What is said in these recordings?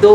2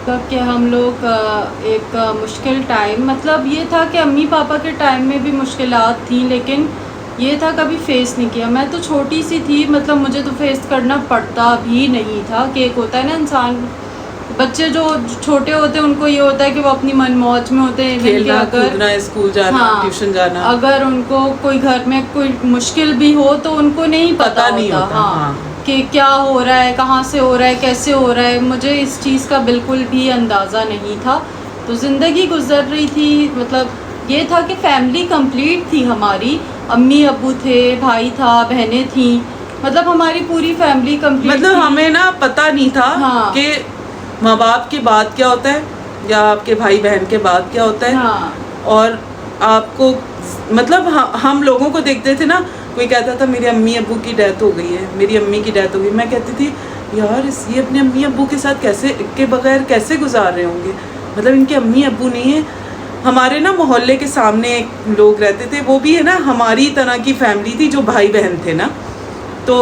مطلب کہ ہم لوگ ایک مشکل ٹائم، مطلب یہ تھا کہ امی پاپا کے ٹائم میں بھی مشکلات تھیں، لیکن یہ تھا کبھی فیس نہیں کیا. میں تو چھوٹی سی تھی، مطلب مجھے تو فیس کرنا پڑتا بھی نہیں تھا. کہ ایک ہوتا ہے نا انسان، بچے جو چھوٹے ہوتے ہیں ان کو یہ ہوتا ہے کہ وہ اپنی من موج میں ہوتے ہیں، کھیلنا کودنا، اسکول جانا، ٹیوشن جانا. اگر ان کو کوئی گھر میں کوئی مشکل بھی ہو تو ان کو نہیں پتا ہوتا ہاں کہ کیا ہو رہا ہے، کہاں سے ہو رہا ہے، کیسے ہو رہا ہے. مجھے اس چیز کا بالکل بھی اندازہ نہیں تھا. تو زندگی گزر رہی تھی، مطلب یہ تھا کہ فیملی کمپلیٹ تھی ہماری. امی ابو تھے، بھائی تھا، بہنیں تھیں، مطلب ہماری پوری فیملی کمپلیٹ. مطلب ہمیں نا پتہ نہیں تھا کہ ماں باپ کے بعد کیا ہوتا ہے، یا آپ کے بھائی بہن کے بعد کیا ہوتا ہے. اور آپ کو مطلب ہم لوگوں کو دیکھتے تھے نا، کوئی کہتا تھا میرے امی ابو کی ڈیتھ ہو گئی ہے، میری امی کی ڈیتھ ہو گئی. میں کہتی تھی یار یہ اپنے امی ابو کے ساتھ کیسے کے بغیر کیسے گزار رہے ہوں گے، مطلب ان کے امی ابو نہیں ہیں. ہمارے نا محلے کے سامنے ایک لوگ رہتے تھے، وہ بھی ہے نا ہماری طرح کی فیملی تھی، جو بھائی بہن تھے نا. تو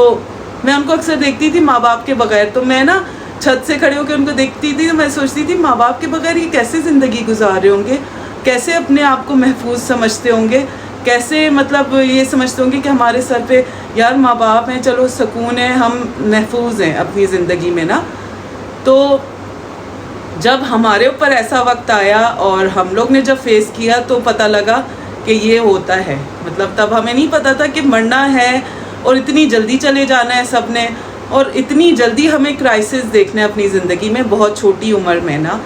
میں ان کو اکثر دیکھتی تھی ماں باپ کے بغیر. تو میں نا چھت سے کھڑے ہو کے ان کو دیکھتی تھی تو میں سوچتی تھی ماں باپ کے بغیر یہ کیسے زندگی گزار رہے ہوں گے، کیسے اپنے آپ کو محفوظ سمجھتے ہوں گے، کیسے مطلب یہ سمجھتے ہوں گے کہ ہمارے سر پہ یار ماں باپ ہیں، چلو سکون ہے، ہم محفوظ ہیں اپنی زندگی میں نا. تو جب ہمارے اوپر ایسا وقت آیا اور ہم لوگ نے جب فیس کیا تو پتہ لگا کہ یہ ہوتا ہے. مطلب تب ہمیں نہیں پتہ تھا کہ مرنا ہے اور اتنی جلدی چلے جانا ہے سب نے، اور اتنی جلدی ہمیں کرائسس دیکھنا ہے اپنی زندگی میں بہت چھوٹی عمر میں نا.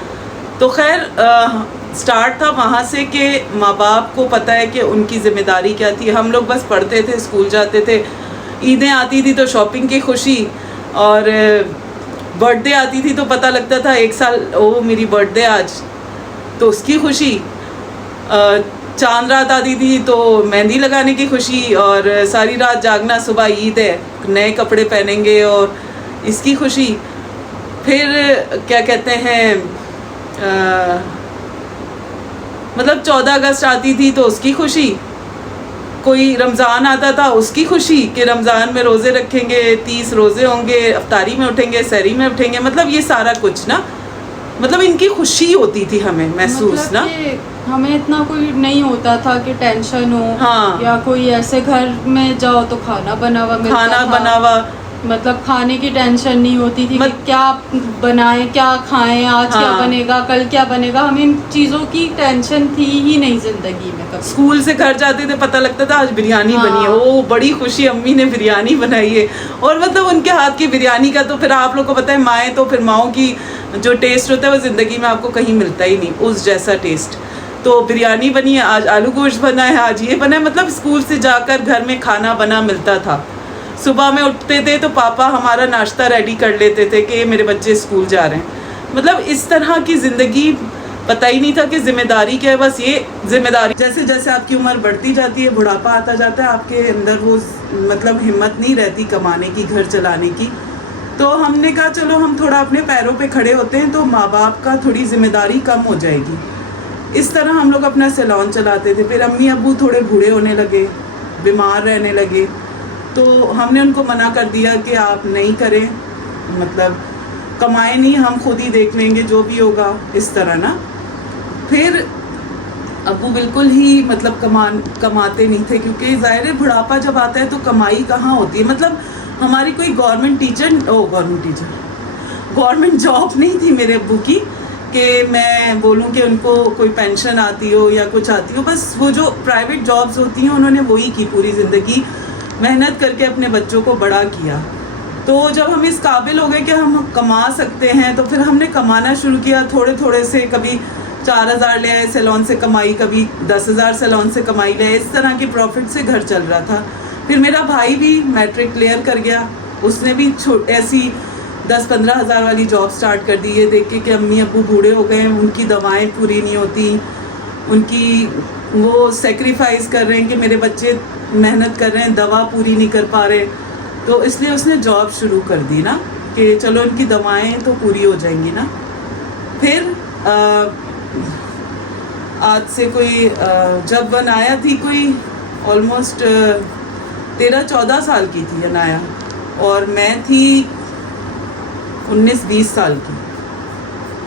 تو خیر سٹارٹ تھا وہاں سے کہ ماں باپ کو پتہ ہے کہ ان کی ذمہ داری کیا تھی. ہم لوگ بس پڑھتے تھے، اسکول جاتے تھے، عیدیں آتی تھی تو شاپنگ کی خوشی، اور برتھ ڈے آتی تھی تو پتہ لگتا تھا ایک سال او میری برتھ ڈے آج، تو اس کی خوشی. چاند رات آتی تھی تو مہندی لگانے کی خوشی، اور ساری رات جاگنا، صبح عید ہے نئے کپڑے پہنیں گے اور اس کی خوشی. پھر کیا کہتے ہیں مطلب 14 اگست آتی تھی تو اس کی خوشی، کوئی رمضان آتا تھا اس کی خوشی کہ رمضان میں روزے رکھیں گے، 30 روزے ہوں گے، افطاری میں اٹھیں گے، سحری میں اٹھیں گے. مطلب یہ سارا کچھ نا، مطلب ان کی خوشی ہوتی تھی ہمیں محسوس نا. ہمیں اتنا کوئی نہیں ہوتا تھا کہ ٹینشن ہو یا کوئی ایسے گھر میں جاؤ تو کھانا بنا ہوا، مطلب کھانے کی ٹینشن نہیں ہوتی تھی کہ کیا بنائیں، کیا کھائیں، آج کیا بنے گا، کل کیا بنے گا. ہمیں ان چیزوں کی ٹینشن تھی ہی نہیں زندگی میں. اسکول سے گھر جاتے تھے پتہ لگتا تھا آج بریانی بنی ہے، وہ بڑی خوشی، امی نے بریانی بنائی ہے. اور مطلب ان کے ہاتھ کی بریانی کا تو پھر آپ لوگ کو پتہ ہے، مائیں تو پھر ماؤں کی جو ٹیسٹ ہوتا ہے وہ زندگی میں آپ کو کہیں ملتا ہی نہیں اس جیسا ٹیسٹ. تو بریانی بنی ہے، آج آلو گوشت بنا ہے، آج یہ بنا ہے. مطلب اسکول سے جا کر گھر میں کھانا بنا ملتا تھا. صبح میں اٹھتے تھے تو پاپا ہمارا ناشتہ ریڈی کر لیتے تھے کہ میرے بچے اسکول جا رہے ہیں. مطلب اس طرح کی زندگی، پتہ ہی نہیں تھا کہ ذمہ داری کیا ہے. بس یہ ذمہ داری جیسے جیسے آپ کی عمر بڑھتی جاتی ہے، بڑھاپا آتا جاتا ہے، آپ کے اندر وہ مطلب ہمت نہیں رہتی کمانے کی، گھر چلانے کی. تو ہم نے کہا چلو ہم تھوڑا اپنے پیروں پہ کھڑے ہوتے ہیں تو ماں باپ کا تھوڑی ذمہ داری کم ہو جائے گی. اس طرح ہم لوگ اپنا سیلون چلاتے تھے. پھر امی ابو تھوڑے بوڑھے ہونے لگے، بیمار رہنے لگے، تو ہم نے ان کو منع کر دیا کہ آپ نہیں کریں، مطلب کمائیں نہیں، ہم خود ہی دیکھ لیں گے جو بھی ہوگا، اس طرح نا. پھر ابو بالکل ہی مطلب کماتے نہیں تھے، کیونکہ ظاہر ہے بڑھاپا جب آتا ہے تو کمائی کہاں ہوتی ہے. مطلب ہماری کوئی گورنمنٹ جاب نہیں تھی میرے ابو کی کہ میں بولوں کہ ان کو کوئی پینشن آتی ہو یا کچھ آتی ہو. بس وہ جو پرائیویٹ جابز ہوتی ہیں انہوں نے وہی کی پوری زندگی، محنت کر کے اپنے بچوں کو بڑا کیا. تو جب ہم اس قابل ہو گئے کہ ہم کما سکتے ہیں تو پھر ہم نے کمانا شروع کیا. تھوڑے تھوڑے سے کبھی 4,000 لے آئے سیلون سے کمائی، کبھی 10,000 سیلون سے کمائی لے آئے. اس طرح کی پروفٹ سے گھر چل رہا تھا. پھر میرا بھائی بھی میٹرک کلیئر کر گیا، اس نے بھی ایسی 10-15 ہزار والی جاب سٹارٹ کر دی. یہ دیکھ کے کہ امی ابو بوڑھے ہو گئے ہیں، ان کی دوائیں پوری نہیں ہوتی، ان کی وہ سیکریفائز کر رہے ہیں کہ میرے بچے محنت کر رہے ہیں، دوا پوری نہیں کر پا رہے. تو اس لیے اس نے جاب شروع کر دی نا کہ چلو ان کی دوائیں تو پوری ہو جائیں گی نا. پھر آج سے کوئی جب انایا تھی کوئی آلموسٹ 13-14 سال کی تھی انایا، اور میں تھی 19-20 سال کی.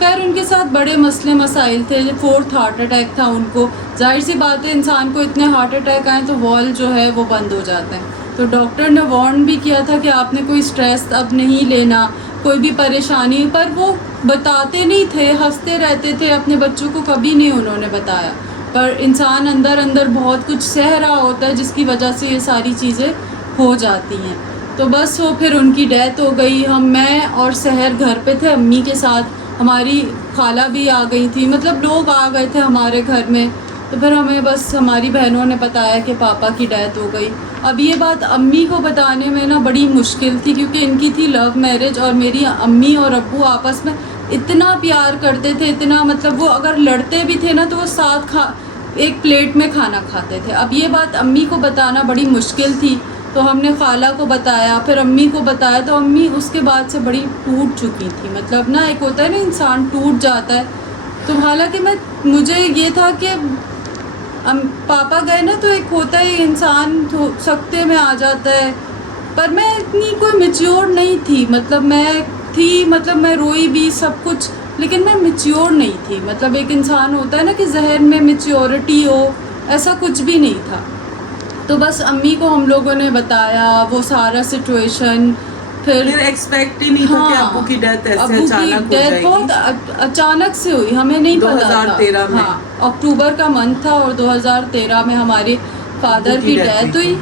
خیر ان کے ساتھ بڑے مسئلے مسائل تھے, 4th ہارٹ اٹیک تھا ان کو. ظاہر سی بات ہے انسان کو اتنے ہارٹ اٹیک آئیں تو وال جو ہے وہ بند ہو جاتے ہیں. تو ڈاکٹر نے وارن بھی کیا تھا کہ آپ نے کوئی اسٹریس اب نہیں لینا, کوئی بھی پریشانی, پر وہ بتاتے نہیں تھے, ہنستے رہتے تھے. اپنے بچوں کو کبھی نہیں انہوں نے بتایا, پر انسان اندر اندر بہت کچھ سہ رہا ہوتا ہے جس کی وجہ سے یہ ساری چیزیں ہو جاتی ہیں. تو بس وہ پھر ان کی ڈیتھ ہو گئی. میں اور سحر گھر پہ تھے امی کے ساتھ, ہماری خالہ بھی آ گئی تھی, مطلب لوگ آ گئے تھے ہمارے گھر میں. تو پھر ہمیں بس ہماری بہنوں نے بتایا کہ پاپا کی ڈیتھ ہو گئی. اب یہ بات امی کو بتانے میں نا بڑی مشکل تھی, کیونکہ ان کی تھی لو میرج, اور میری امی اور ابو آپس میں اتنا پیار کرتے تھے, اتنا, مطلب وہ اگر لڑتے بھی تھے نا تو وہ ساتھ ایک پلیٹ میں کھانا کھاتے تھے. اب یہ بات امی کو بتانا بڑی مشکل تھی, تو ہم نے خالہ کو بتایا, پھر امی کو بتایا, تو امی اس کے بعد سے بڑی ٹوٹ چکی تھی. مطلب نا ایک ہوتا ہے نا انسان ٹوٹ جاتا ہے. تو حالانکہ مجھے یہ تھا کہ پاپا گئے نا تو ایک ہوتا ہے انسان سکتے میں آ جاتا ہے, پر میں اتنی کوئی میچیور نہیں تھی. مطلب میں روئی بھی سب کچھ, لیکن میں میچیور نہیں تھی. مطلب ایک انسان ہوتا ہے نا کہ ذہن میں میچیورٹی ہو, ایسا کچھ بھی نہیں تھا. تو بس امی کو ہم لوگوں نے بتایا وہ سارا سچویشن. پھر ایکسپیکٹ ہی نہیں تھا کہ ابو کی ڈیتھ ایسے اچانک ہو جائے گی. بہت اچانک سے ہوئی, ہمیں نہیں پتا تھا. 2013 میں, ہاں, اکتوبر کا منتھ تھا اور 2013 میں ہمارے فادر کی ڈیتھ ہوئی.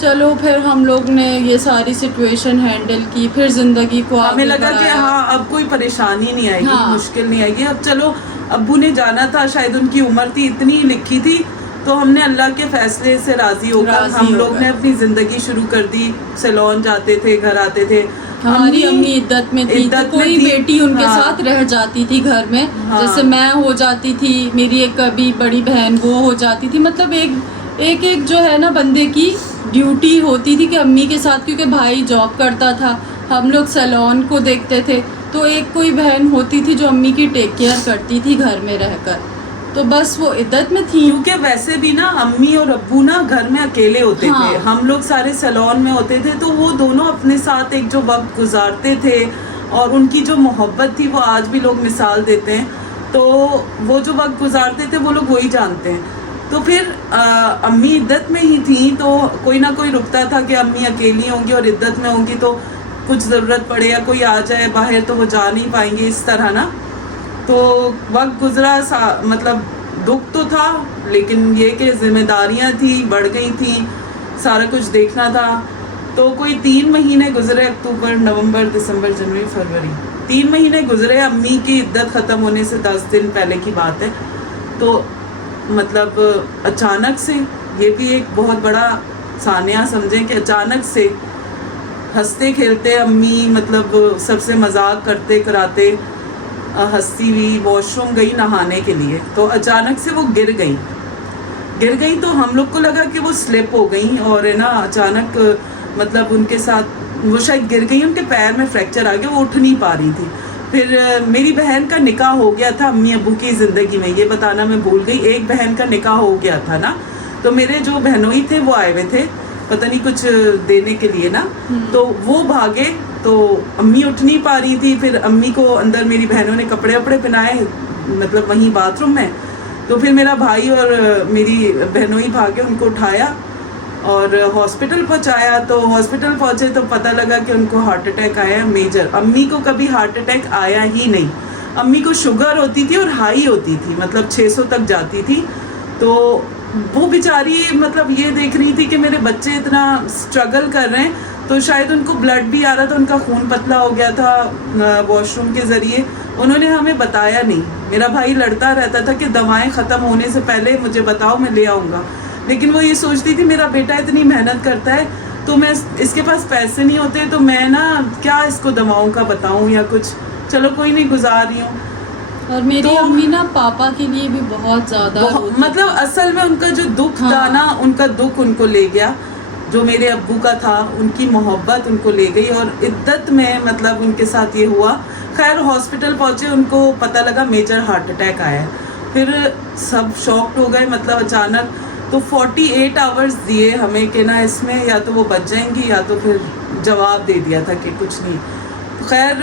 چلو پھر ہم لوگ نے یہ ساری سچویشن ہینڈل کی, پھر زندگی کو ہمیں لگا کہ ہاں اب کوئی پریشانی نہیں آئے گی, مشکل نہیں آئے گی. اب چلو ابو نے جانا تھا, شاید ان کی عمر تھی اتنی لکھی تھی, تو ہم نے اللہ کے فیصلے سے راضی ہو کر ہم لوگ نے اپنی زندگی شروع کر دی. سیلون جاتے تھے, گھر آتے تھے. ہماری امی عدت میں تھی, تو کوئی بیٹی ان کے ساتھ رہ جاتی تھی گھر میں, جیسے میں ہو جاتی تھی, میری ایک کبھی بڑی بہن وہ ہو جاتی تھی. مطلب ایک جو ہے نا بندے کی ڈیوٹی ہوتی تھی کہ امی کے ساتھ, کیونکہ بھائی جاب کرتا تھا, ہم لوگ سیلون کو دیکھتے تھے, تو ایک کوئی بہن ہوتی تھی جو امی کی ٹیک کیئر کرتی تھی گھر میں رہ کر. تو بس وہ عدت میں تھی. کیونکہ ویسے بھی نا امی اور ابو نا گھر میں اکیلے ہوتے تھے, ہم لوگ سارے سیلون میں ہوتے تھے, تو وہ دونوں اپنے ساتھ ایک جو وقت گزارتے تھے, اور ان کی جو محبت تھی وہ آج بھی لوگ مثال دیتے ہیں. تو وہ جو وقت گزارتے تھے وہ لوگ وہی جانتے ہیں. تو پھر امی عدت میں ہی تھیں, تو کوئی نہ کوئی رکتا تھا کہ امی اکیلی ہوں گی اور عدت میں ہوں گی, تو کچھ ضرورت پڑے یا کوئی آ جائے باہر تو وہ جا نہیں پائیں گے, اس طرح نا. تو وقت گزرا, مطلب دکھ تو تھا, لیکن یہ کہ ذمہ داریاں تھیں, بڑھ گئی تھیں, سارا کچھ دیکھنا تھا. تو کوئی 3 مہینے گزرے, اکتوبر, نومبر, دسمبر, جنوری, فروری, 3 مہینے گزرے. امی کی عدت ختم ہونے سے 10 دن پہلے کی بات ہے. تو مطلب اچانک سے, یہ بھی ایک بہت بڑا سانحہ سمجھیں کہ اچانک سے ہنستے کھیلتے امی, مطلب سب سے مذاق کرتے کراتے ہنستی ہوئی واش روم گئی نہانے کے لیے, تو اچانک سے وہ گر گئی. تو ہم لوگ کو لگا کہ وہ سلپ ہو گئی, اور ہے نا اچانک مطلب ان کے ساتھ وہ شاید گر گئی, ان کے پیر میں فریکچر آ گیا, وہ اٹھ نہیں پا رہی تھی. پھر میری بہن کا نکاح ہو گیا تھا امی ابو کی زندگی میں, یہ بتانا میں بھول گئی. ایک بہن کا نکاح ہو گیا تھا نا, تو میرے جو بہنوئی تھے وہ آئے ہوئے تھے پتہ نہیں کچھ دینے کے لیے نا, تو وہ بھاگے, تو امی اٹھ نہیں پا رہی تھی. پھر امی کو اندر میری بہنوں نے کپڑے وپڑے پہنائے, مطلب وہیں باتھ روم میں. تو پھر میرا بھائی اور میری بہنوئی بھاگے, ان کو اٹھایا اور ہاسپٹل پہنچایا. تو ہاسپٹل پہنچے تو پتہ لگا کہ ان کو ہارٹ اٹیک آیا میجر. امی کو کبھی ہارٹ اٹیک آیا ہی نہیں. امی کو شوگر ہوتی تھی اور ہائی ہوتی تھی, مطلب 600 تک جاتی تھی. تو وہ بیچاری مطلب یہ دیکھ رہی تھی کہ میرے بچے اتنا اسٹرگل کر رہے ہیں, تو شاید ان کو بلڈ بھی آ رہا تھا, ان کا خون پتلا ہو گیا تھا واش روم کے ذریعے. انہوں نے ہمیں بتایا نہیں. میرا بھائی لڑتا رہتا تھا کہ دوائیں ختم ہونے سے پہلے مجھے بتاؤ, میں لے آؤں گا. لیکن وہ یہ سوچتی تھی میرا بیٹا اتنی محنت کرتا ہے, تو میں اس کے پاس پیسے نہیں ہوتے, تو میں نا کیا اس کو دواؤں کا بتاؤں یا کچھ, چلو کوئی نہیں گزار رہی ہوں. اور میری امی نا پاپا کے لیے بھی بہت زیادہ مطلب اصل میں ان کا جو دکھ تھا نا, ان کا دکھ ان کو لے گیا. جو میرے ابو کا تھا ان کی محبت ان کو لے گئی, اور عدت میں مطلب ان کے ساتھ یہ ہوا. خیر ہاسپٹل پہنچے, ان کو پتہ لگا میجر ہارٹ اٹیک آیا ہے. پھر سب شاکڈ ہو گئے, مطلب اچانک. تو 48 آورس دیے ہمیں کہ نا اس میں یا تو وہ بچ جائیں گی, یا تو پھر جواب دے دیا تھا کہ کچھ نہیں. خیر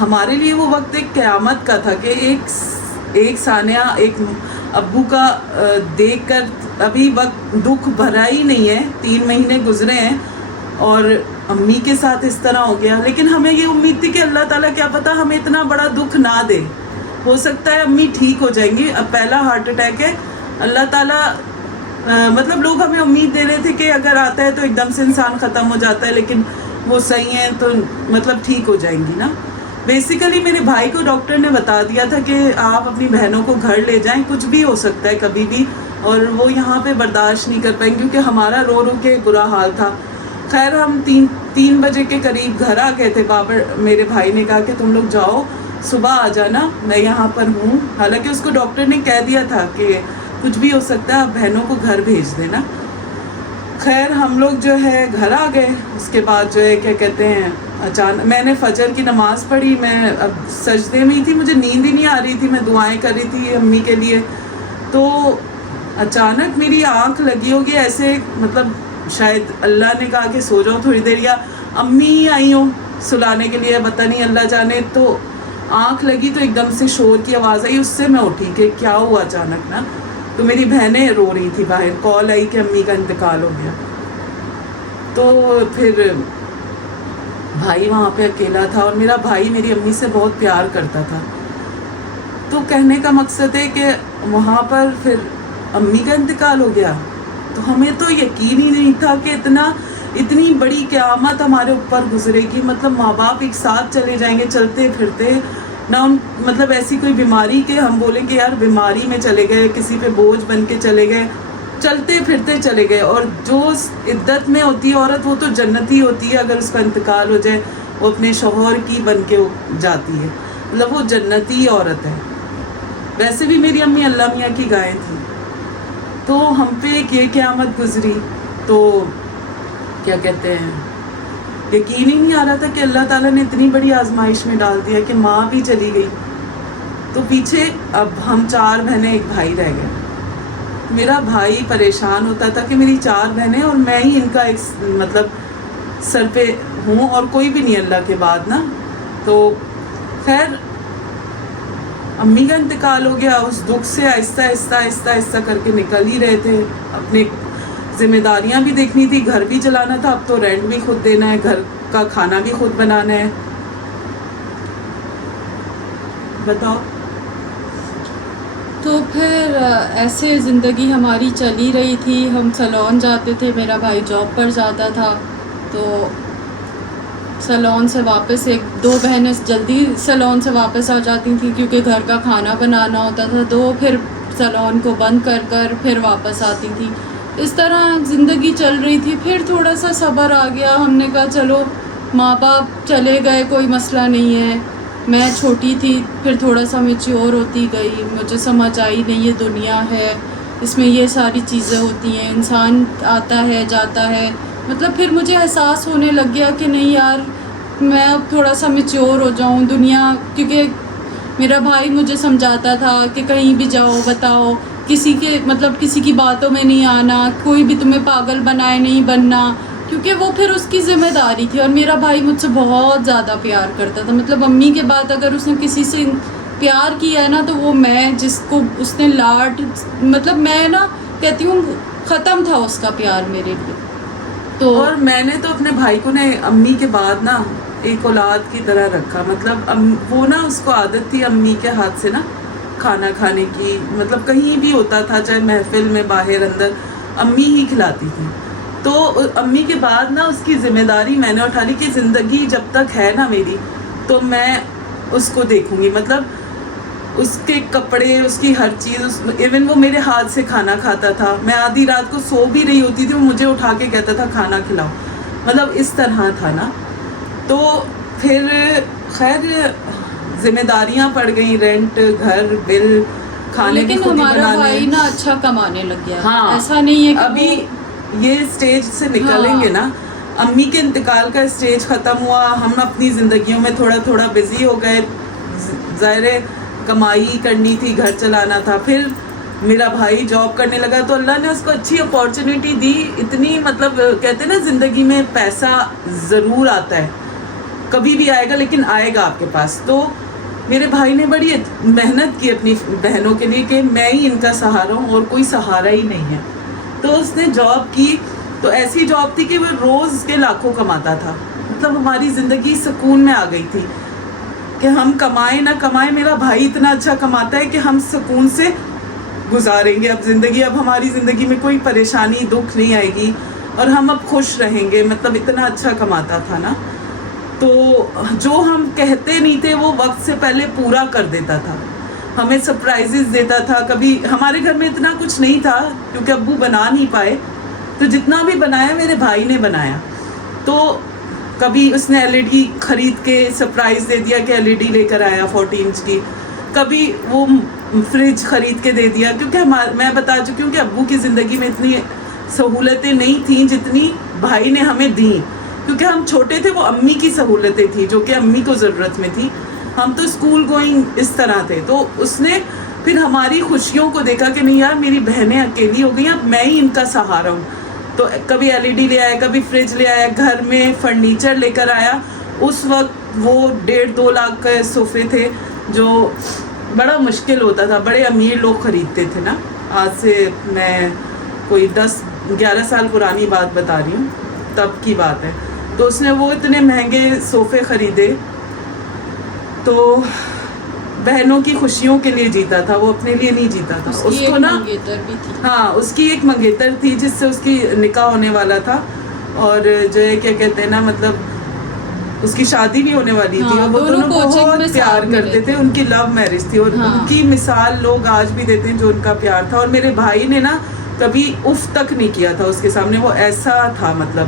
ہمارے لیے وہ وقت ایک قیامت کا تھا کہ ایک ثانیہ ایک ابو کا دیکھ کر ابھی وقت دکھ بھرا ہی نہیں ہے, 3 مہینے گزرے ہیں اور امی کے ساتھ اس طرح ہو گیا. لیکن ہمیں یہ امید تھی کہ اللہ تعالیٰ کیا پتہ ہمیں اتنا بڑا دکھ نہ دے, ہو سکتا ہے امی ٹھیک ہو جائیں گی. اب پہلا ہارٹ اٹیک ہے, اللہ تعالیٰ مطلب لوگ ہمیں امید دے رہے تھے کہ اگر آتا ہے تو ایک دم سے انسان ختم ہو جاتا ہے, لیکن وہ صحیح ہیں تو مطلب ٹھیک ہو جائیں گی نا. بیسیکلی میرے بھائی کو ڈاکٹر نے بتا دیا تھا کہ آپ اپنی بہنوں کو گھر لے جائیں, کچھ بھی ہو سکتا ہے کبھی بھی, اور وہ یہاں پہ برداشت نہیں کر پائیں کیونکہ ہمارا رو رو کے برا حال تھا. خیر ہم 3 بجے کے قریب گھر آ گئے تھے. بابا میرے بھائی نے کہا کہ تم لوگ جاؤ, صبح آ جانا, میں یہاں پر ہوں. حالانکہ اس کو ڈاکٹر نے کہہ دیا تھا کہ کچھ بھی ہو سکتا ہے, آپ بہنوں کو گھر بھیج دینا. خیر ہم لوگ جو ہے گھر آ گئے. اس کے بعد جو ہے کیا کہتے ہیں اچانک میں نے فجر کی نماز پڑھی, میں اب سجدے میں ہی تھی, مجھے نیند ہی نہیں آ رہی تھی, میں دعائیں کر رہی تھی امی کے لیے. تو اچانک میری آنکھ لگی ہوگی ایسے, مطلب شاید اللہ نے کہا کہ سو جاؤ تھوڑی دیر, یا امی ہی آئی ہوں سلانے کے لیے, پتہ نہیں اللہ جانے. تو آنکھ لگی تو ایک دم سے شور کی آواز آئی, اس سے میں اٹھی کہ کیا ہوا اچانک نا. تو میری بہنیں رو رہی تھی باہر, کال آئی کہ امی کا انتقال ہو گیا. تو پھر بھائی وہاں پہ اکیلا تھا, اور میرا بھائی میری امی سے بہت پیار کرتا تھا. تو کہنے کا مقصد ہے کہ وہاں پر پھر امی کا انتقال ہو گیا. تو ہمیں تو یقین ہی نہیں تھا کہ اتنی بڑی قیامت ہمارے اوپر گزرے گی. مطلب ماں باپ ایک ساتھ چلے جائیں گے چلتے پھرتے, نہ مطلب ایسی کوئی بیماری کہ ہم بولیں کہ یار بیماری میں چلے گئے, کسی پہ بوجھ بن کے چلے گئے, چلتے پھرتے چلے گئے. اور جو عدت میں ہوتی ہے عورت وہ تو جنتی ہوتی ہے, اگر اس کا انتقال ہو جائے وہ اپنے شوہر کی بن کے جاتی ہے, مطلب وہ جنتی عورت ہے. ویسے بھی میری امی اللہ میاں کی گائیں تھی. تو ہم پہ ایک یہ قیامت گزری. تو کیا کہتے ہیں یقین ہی نہیں آ رہا تھا کہ اللہ تعالیٰ نے اتنی بڑی آزمائش میں ڈال دیا کہ ماں بھی چلی گئی. تو پیچھے اب ہم 4 بہنیں ایک بھائی رہ گئے. میرا بھائی پریشان ہوتا تھا کہ میری 4 بہنیں اور میں ہی ان کا ایک مطلب سر پہ ہوں, اور کوئی بھی نہیں اللہ کے بعد نا. تو خیر امی کا انتقال ہو گیا. اس دکھ سے آہستہ آہستہ آہستہ آہستہ کر کے نکل ہی رہے تھے. اپنے ذمہ داریاں بھی دیکھنی تھی, گھر بھی چلانا تھا, اب تو رینٹ بھی خود دینا ہے, گھر کا کھانا بھی خود بنانا ہے. بتاؤ. تو پھر ایسے زندگی ہماری چلی رہی تھی. ہم سیلون جاتے تھے, میرا بھائی جاب پر جاتا تھا, تو سیلون سے واپس 1-2 بہنیں جلدی سیلون سے واپس آ جاتی تھیں کیونکہ گھر کا کھانا بنانا ہوتا تھا. 2 پھر سیلون کو بند کر پھر واپس آتی تھیں. اس طرح زندگی چل رہی تھی. پھر تھوڑا سا صبر آ گیا, ہم نے کہا چلو ماں باپ چلے گئے کوئی مسئلہ نہیں ہے. میں چھوٹی تھی, پھر تھوڑا سا میچور ہوتی گئی, مجھے سمجھ آئی نہیں یہ دنیا ہے, اس میں یہ ساری چیزیں ہوتی ہیں, انسان آتا ہے جاتا ہے. مطلب پھر مجھے احساس ہونے لگ گیا کہ نہیں یار میں اب تھوڑا سا میچور ہو جاؤں. دنیا, کیونکہ میرا بھائی مجھے سمجھاتا تھا کہ کہیں بھی جاؤ بتاؤ, کسی کے مطلب کسی کی باتوں میں نہیں آنا, کوئی بھی تمہیں پاگل بنائے نہیں بننا, کیونکہ وہ پھر اس کی ذمہ داری تھی. اور میرا بھائی مجھ سے بہت زیادہ پیار کرتا تھا. مطلب امی کے بعد اگر اس نے کسی سے پیار کیا ہے نا تو وہ میں, جس کو اس نے لاڈ, مطلب میں نا کہتی ہوں ختم تھا اس کا پیار میرے لیے. تو اور میں نے تو اپنے بھائی کو نے امی کے بعد نا ایک اولاد کی طرح رکھا. مطلب وہ نا اس کو عادت تھی امی کے ہاتھ سے نا کھانا کھانے کی. مطلب کہیں بھی ہوتا تھا, چاہے محفل میں باہر اندر, امی ہی کھلاتی تھی. تو امی کے بعد نا اس کی ذمہ داری میں نے اٹھا لی کہ زندگی جب تک ہے نا میری تو میں اس کو دیکھوں گی. مطلب اس کے کپڑے, اس کی ہر چیز, ایون وہ میرے ہاتھ سے کھانا کھاتا تھا. میں آدھی رات کو سو بھی رہی ہوتی تھی, وہ مجھے اٹھا کے کہتا تھا کھانا کھلاؤ. مطلب اس طرح تھا نا. تو پھر خیر ذمہ داریاں پڑ گئیں, رینٹ, گھر, بل, کھانے بھی خود ہی بنانے. ہمارا بھائی نا اچھا کمانے لگ گیا. ہاں, ایسا نہیں ہے کہ ابھی یہ اسٹیج سے نکلیں گے نا, امی کے انتقال کا اسٹیج ختم ہوا, ہم اپنی زندگیوں میں تھوڑا تھوڑا بزی ہو گئے. ظاہر کمائی کرنی تھی, گھر چلانا تھا. پھر میرا بھائی جاب کرنے لگا تو اللہ نے اس کو اچھی اپارچونیٹی دی. اتنی مطلب کہتے ہیں نا زندگی میں پیسہ ضرور آتا ہے, کبھی بھی آئے گا لیکن آئے گا آپ کے پاس. تو میرے بھائی نے بڑی محنت کی اپنی بہنوں کے لیے کہ میں ہی ان کا سہارا ہوں اور کوئی سہارا ہی نہیں ہے. تو اس نے جاب کی, تو ایسی جاب تھی کہ وہ روز کے لاکھوں کماتا تھا. مطلب ہماری زندگی سکون میں آ گئی تھی کہ ہم کمائیں نہ کمائیں, میرا بھائی اتنا اچھا کماتا ہے کہ ہم سکون سے گزاریں گے اب زندگی. اب ہماری زندگی میں کوئی پریشانی دکھ نہیں آئے گی اور ہم اب خوش رہیں گے. مطلب اتنا اچھا کماتا تھا نا. تو جو ہم کہتے نہیں تھے وہ وقت سے پہلے پورا کر دیتا تھا, ہمیں سرپرائزز دیتا تھا. کبھی ہمارے گھر میں اتنا کچھ نہیں تھا کیونکہ ابو بنا نہیں پائے, تو جتنا بھی بنایا میرے بھائی نے بنایا. تو کبھی اس نے LED خرید کے سرپرائز دے دیا کہ LED لے کر آیا 40 انچ کی. کبھی وہ فریج خرید کے دے دیا, کیونکہ میں بتا چکی ہوں کہ ابو کی زندگی میں اتنی سہولتیں نہیں تھیں جتنی بھائی نے ہمیں دیں. کیونکہ ہم چھوٹے تھے, وہ امی کی سہولتیں تھیں جو کہ امی کو ضرورت میں تھی. ہم تو اسکول گوئنگ اس طرح تھے. تو اس نے پھر ہماری خوشیوں کو دیکھا کہ نہیں یار میری بہنیں اکیلی ہو گئی ہیں, اب میں ہی ان کا سہارا ہوں. تو کبھی LED لے آیا, کبھی فریج لے آیا, گھر میں فرنیچر لے کر آیا. اس وقت وہ 1.5-2 لاکھ کے صوفے تھے جو بڑا مشکل ہوتا تھا, بڑے امیر لوگ خریدتے تھے نا. آج سے میں کوئی 10-11 سال پرانی بات بتا رہی ہوں, تب کی بات ہے. تو اس نے وہ اتنے مہنگے صوفے خریدے. تو بہنوں کی خوشیوں کے لیے جیتا تھا, وہ اپنے لیے نہیں جیتا تھا. اس کو نا ہاں اس کی ایک منگیتر تھی جس سے اس کی نکاح ہونے والا تھا, اور جو ہے کیا کہتے ہیں نا, مطلب اس کی شادی بھی ہونے والی تھی. اور وہ دونوں بہت پیار کرتے تھے, ان کی لو میرج تھی, اور ان کی مثال لوگ آج بھی دیتے ہیں جو ان کا پیار تھا. اور میرے بھائی نے نا کبھی اف تک نہیں کیا تھا اس کے سامنے, وہ ایسا تھا مطلب.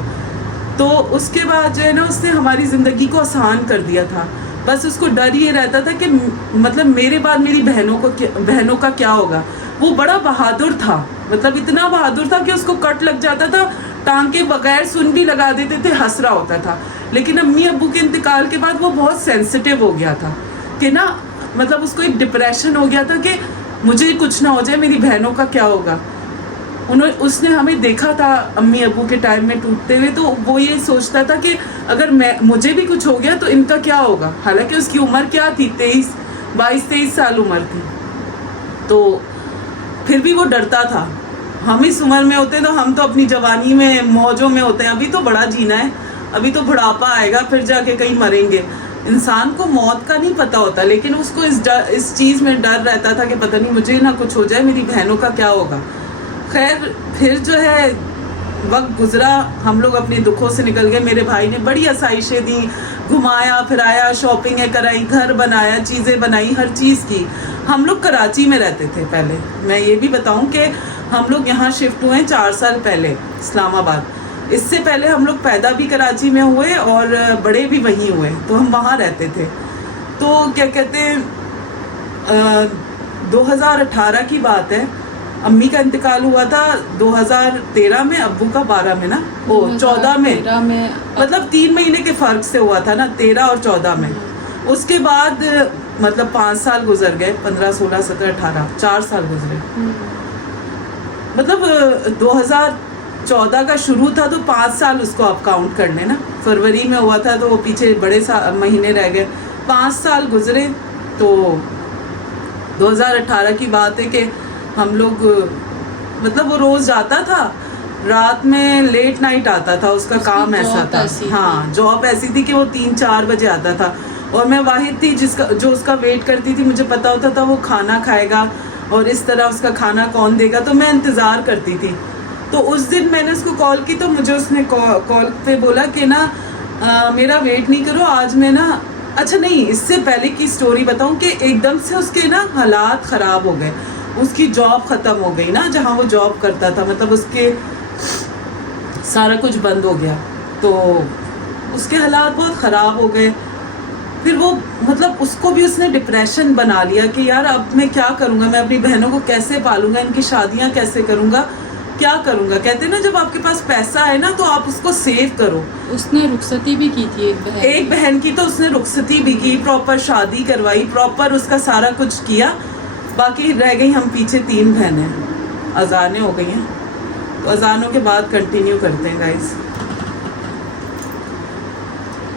تو اس کے بعد جو ہے نا اس نے ہماری زندگی کو آسان کر دیا تھا. بس اس کو ڈر یہ رہتا تھا کہ مطلب میرے بعد میری بہنوں کا کیا ہوگا. وہ بڑا بہادر تھا, مطلب اتنا بہادر تھا کہ اس کو کٹ لگ جاتا تھا, ٹانگ کے بغیر سن بھی لگا دیتے تھے, ہنس رہا ہوتا تھا. لیکن امی ابو کے انتقال کے بعد وہ بہت سینسٹیو ہو گیا تھا کہ نا, مطلب اس کو ایک ڈپریشن ہو گیا تھا کہ مجھے کچھ نہ ہو جائے, میری بہنوں کا کیا ہوگا. اس نے ہمیں دیکھا تھا امی ابو کے ٹائم میں ٹوٹتے ہوئے, تو وہ یہ سوچتا تھا کہ اگر مجھے بھی کچھ ہو گیا تو ان کا کیا ہوگا. حالانکہ اس کی عمر کیا تھی, 22-23 سال عمر تھی. تو پھر بھی وہ ڈرتا تھا. ہم اس عمر میں ہوتے تو ہم تو اپنی جوانی میں موجوں میں ہوتے ہیں, ابھی تو بڑا جینا ہے, ابھی تو بڑھاپا آئے گا, پھر جا کے کہیں مریں گے. انسان کو موت کا نہیں پتا ہوتا, لیکن اس کو اس چیز میں ڈر رہتا تھا کہ پتہ نہیں مجھے نہ کچھ ہو جائے, میری بہنوں کا کیا ہوگا. خیر پھر جو ہے وقت گزرا, ہم لوگ اپنے دکھوں سے نکل گئے. میرے بھائی نے بڑی آسائشیں دی, گھمایا پھرایا, شاپنگیں کرائی, گھر بنایا, چیزیں بنائی, ہر چیز کی. ہم لوگ کراچی میں رہتے تھے پہلے. میں یہ بھی بتاؤں کہ ہم لوگ یہاں شفٹ ہوئے 4 سال پہلے اسلام آباد. اس سے پہلے ہم لوگ پیدا بھی کراچی میں ہوئے اور بڑے بھی وہیں ہوئے, تو ہم وہاں رہتے تھے. تو کیا کہتے ہیں 2018 کی بات ہے, امی کا انتقال ہوا تھا 2013 میں, ابو کا 12 میں نا, 14 میں, مطلب 3 مہینے کے فرق سے ہوا تھا نا, 13 اور 14 میں. اس کے بعد مطلب 5 سال گزر گئے, 15, 16, 17, 18, 4 سال گزرے. مطلب 2014 کا شروع تھا تو 5 سال اس کو آپ کاؤنٹ کر لیں نا. فروری میں ہوا تھا تو وہ پیچھے بڑے مہینے رہ گئے. 5 سال گزرے. تو 2018 کی بات ہے کہ ہم لوگ مطلب وہ روز جاتا تھا, رات میں لیٹ نائٹ آتا تھا, اس کا کام ایسا تھا. ہاں جاب ایسی تھی کہ وہ 3-4 بجے آتا تھا, اور میں واحد تھی جو اس کا ویٹ کرتی تھی. مجھے پتا ہوتا تھا وہ کھانا کھائے گا اور اس طرح اس کا کھانا کون دے گا, تو میں انتظار کرتی تھی. تو اس دن میں نے اس کو کال کی تو مجھے اس نے کال پہ بولا کہ نا میرا ویٹ نہیں کرو آج, میں نا اچھا نہیں, اس سے پہلے کی سٹوری بتاؤں کہ ایک دم سے اس کے نا حالات خراب ہو گئے. اس کی جاب ختم ہو گئی نا, جہاں وہ جاب کرتا تھا, مطلب اس کے سارا کچھ بند ہو گیا. تو اس کے حالات بہت خراب ہو گئے. پھر وہ مطلب اس کو بھی اس نے ڈپریشن بنا لیا کہ یار اب میں کیا کروں گا, میں اپنی بہنوں کو کیسے پالوں گا, ان کی شادیاں کیسے کروں گا, کیا کروں گا. کہتے ہیں نا جب آپ کے پاس پیسہ ہے نا تو آپ اس کو سیو کرو. اس نے رخصتی بھی کی تھی ایک بہن کی, تو اس نے رخصتی بھی کی, پراپر شادی کروائی, پراپر اس کا سارا کچھ کیا. باقی رہ گئی ہم پیچھے 3 بہنیں. اذانیں ہو گئی ہیں, تو اذانوں کے بعد کنٹینیو کرتے ہیں گائز.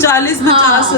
40-50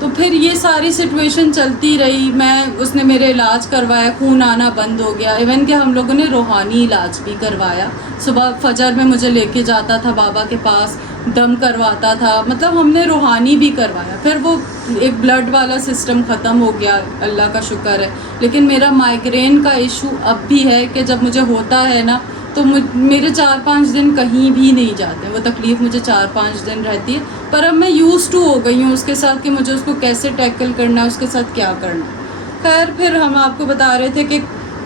تو پھر یہ ساری سچویشن چلتی رہی. اس نے میرے علاج کروایا, خون آنا بند ہو گیا. ایون کہ ہم لوگوں نے روحانی علاج بھی کروایا. صبح فجر میں مجھے لے کے جاتا تھا بابا کے پاس, دم کرواتا تھا, مطلب ہم نے روحانی بھی کروایا. پھر وہ ایک بلڈ والا سسٹم ختم ہو گیا, اللہ کا شکر ہے. لیکن میرا مائگرین کا ایشو اب بھی ہے کہ جب مجھے ہوتا ہے نا تو میرے 4-5 دن کہیں بھی نہیں جاتے. وہ تکلیف مجھے 4-5 دن رہتی ہے, پر اب میں یوز ٹو ہو گئی ہوں اس کے ساتھ کہ مجھے اس کو کیسے ٹیکل کرنا ہے, اس کے ساتھ کیا کرنا. خیر پھر ہم آپ کو بتا رہے تھے کہ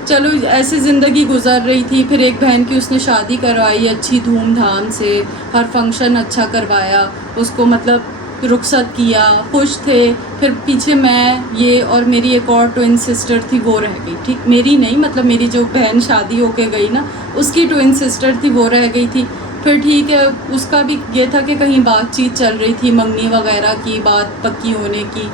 چلو ایسی زندگی گزر رہی تھی. پھر ایک بہن کی اس نے شادی کروائی اچھی دھوم دھام سے, ہر فنکشن اچھا کروایا, اس کو مطلب رخصت کیا, خوش تھے. پھر پیچھے میں, یہ اور میری ایک اور ٹوئن سسٹر تھی وہ رہ گئی. ٹھیک, میری نہیں, مطلب میری جو بہن شادی ہو کے گئی نا اس کی ٹوئن سسٹر تھی وہ رہ گئی تھی. پھر ٹھیک ہے, اس کا بھی یہ تھا کہ کہیں بات چیت چل رہی تھی منگنی وغیرہ کی, بات پکی ہونے کی.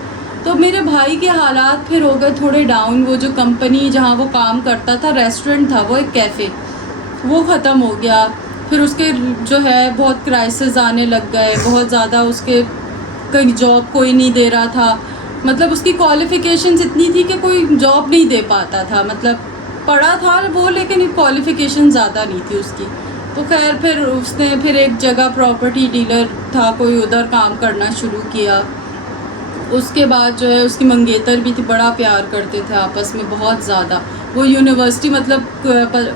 تو میرے بھائی کے حالات پھر ہو گئے تھوڑے ڈاؤن. وہ جو کمپنی جہاں وہ کام کرتا تھا, ریسٹورنٹ تھا وہ, ایک کیفے, وہ ختم ہو گیا. پھر اس کے جو ہے بہت کرائسس آنے لگ گئے, بہت زیادہ. اس کے کہیں جاب کوئی نہیں دے رہا تھا, مطلب اس کی کوالیفیکیشنز اتنی تھی کہ کوئی جاب نہیں دے پاتا تھا. مطلب پڑھا تھا وہ لیکن کوالیفیکیشن زیادہ نہیں تھی اس کی. تو خیر پھر اس نے پھر ایک جگہ پراپرٹی ڈیلر تھا کوئی, ادھر کام کرنا شروع کیا. اس کے بعد جو ہے اس کی منگیتر بھی تھی, بڑا پیار کرتے تھے آپس میں بہت زیادہ. وہ یونیورسٹی مطلب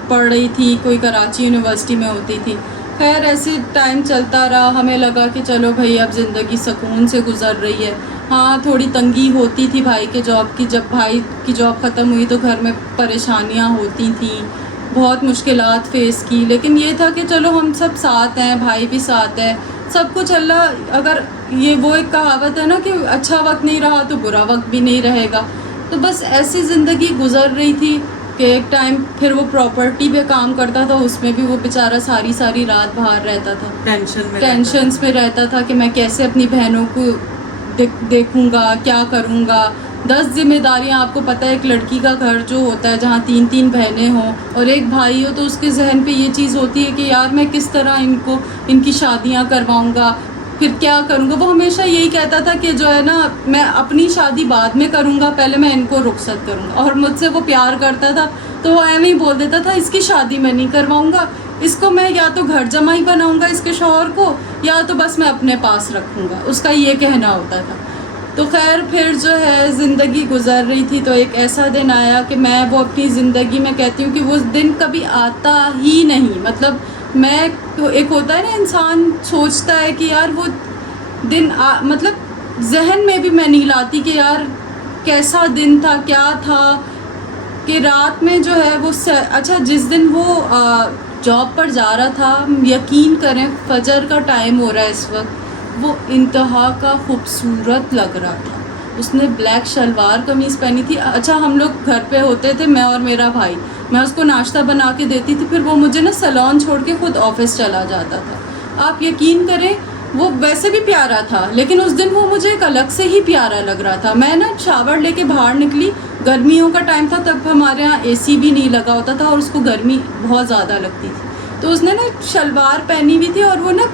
پڑھ رہی تھی, کوئی کراچی یونیورسٹی میں ہوتی تھی. خیر ایسے ٹائم چلتا رہا, ہمیں لگا کہ چلو بھائی اب زندگی سکون سے گزر رہی ہے. ہاں تھوڑی تنگی ہوتی تھی بھائی کے جاب کی, جب بھائی کی جاب ختم ہوئی تو گھر میں پریشانیاں ہوتی تھیں, بہت مشکلات فیس کی. لیکن یہ تھا کہ چلو ہم سب ساتھ ہیں, بھائی بھی ساتھ ہے, سب کچھ اللہ. اگر یہ وہ ایک کہاوت ہے نا کہ اچھا وقت نہیں رہا تو برا وقت بھی نہیں رہے گا. تو بس ایسی زندگی گزر رہی تھی کہ ایک ٹائم پھر وہ پراپرٹی پہ کام کرتا تھا, اس میں بھی وہ بیچارہ ساری رات باہر رہتا تھا, ٹینشنز میں رہتا تھا کہ میں کیسے اپنی بہنوں کو دیکھوں گا, کیا کروں گا. 10 ذمہ داریاں, آپ کو پتہ ہے ایک لڑکی کا گھر جو ہوتا ہے جہاں 3 بہنیں ہوں اور ایک بھائی ہو, تو اس کے ذہن پہ یہ چیز ہوتی ہے کہ یار میں کس طرح ان کی شادیاں کرواؤں گا, پھر کیا کروں گا. وہ ہمیشہ یہی کہتا تھا کہ جو ہے نا میں اپنی شادی بعد میں کروں گا, پہلے میں ان کو رخصت کروں گا. اور مجھ سے وہ پیار کرتا تھا تو وہ ایویں ہی بول دیتا تھا اس کی شادی میں نہیں کرواؤں گا, اس کو میں یا تو گھر جمائی بناؤں گا اس کے شوہر کو, یا تو بس میں اپنے پاس رکھوں گا. اس کا یہ کہنا ہوتا تھا. تو خیر پھر جو ہے زندگی گزر رہی تھی تو ایک ایسا دن آیا کہ میں وہ اپنی زندگی میں کہتی ہوں کہ وہ دن کبھی آتا ہی نہیں. مطلب میں, ایک ہوتا ہے نا انسان سوچتا ہے کہ یار وہ دن مطلب ذہن میں بھی میں نہیں لاتی کہ یار کیسا دن تھا, کیا تھا. کہ رات میں جو ہے وہ اچھا جس دن وہ جاب پر جا رہا تھا, یقین کریں فجر کا ٹائم ہو رہا ہے اس وقت, وہ انتہا کا خوبصورت لگ رہا تھا. اس نے بلیک شلوار قمیض پہنی تھی. اچھا ہم لوگ گھر پہ ہوتے تھے, میں اور میرا بھائی, میں اس کو ناشتہ بنا کے دیتی تھی, پھر وہ مجھے نا سیلون چھوڑ کے خود آفس چلا جاتا تھا. آپ یقین کریں وہ ویسے بھی پیارا تھا لیکن اس دن وہ مجھے ایک الگ سے ہی پیارا لگ رہا تھا. میں نا شاور لے کے باہر نکلی, گرمیوں کا ٹائم تھا, تب ہمارے یہاں اے سی بھی نہیں لگا ہوتا تھا اور اس کو گرمی بہت زیادہ لگتی تھی. تو اس نے نا شلوار پہنی ہوئی تھی اور وہ نا